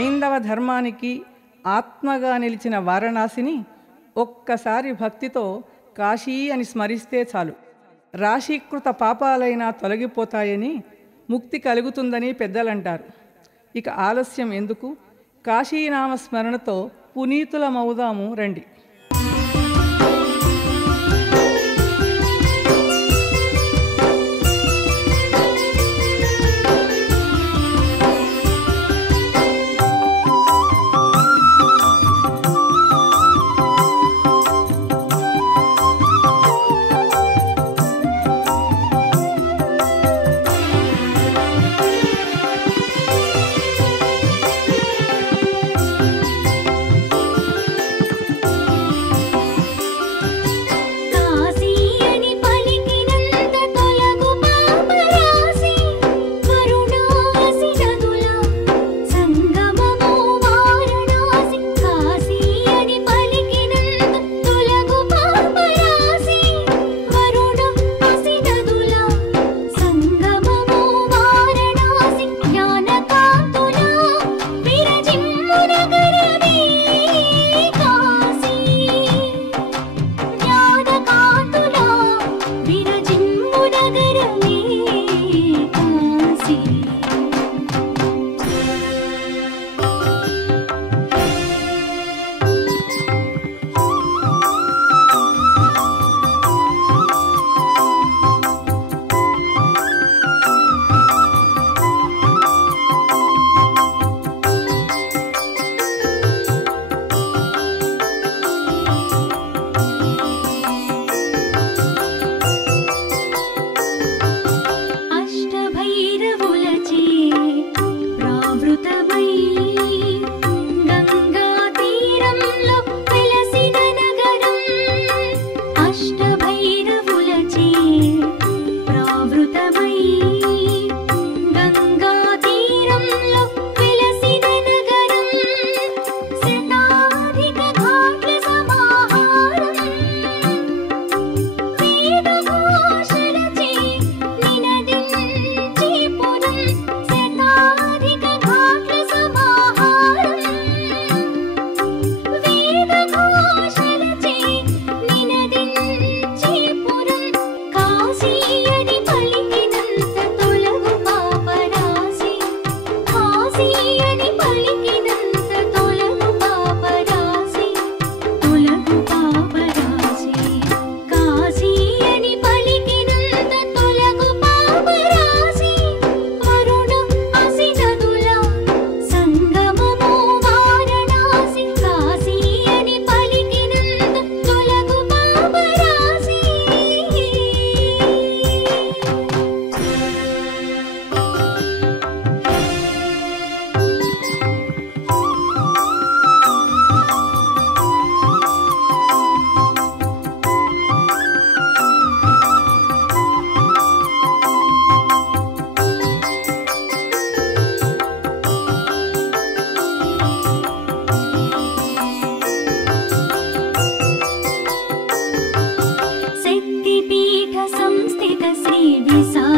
హైందవ ధర్మానికి ఆత్మగా నిలిచిన వారణాసిని ఒక్కసారి భక్తితో కాశీ అని స్మరిస్తే చాలు. రాశీకృత పాపాలైనా తొలగిపోతాయని ముక్తి కలుగుతుందని పెద్దలంటారు. ఇక ఆలస్యం ఎందుకు? కాశీనామ స్మరణతో పునీతులమవుదాము రండి. कस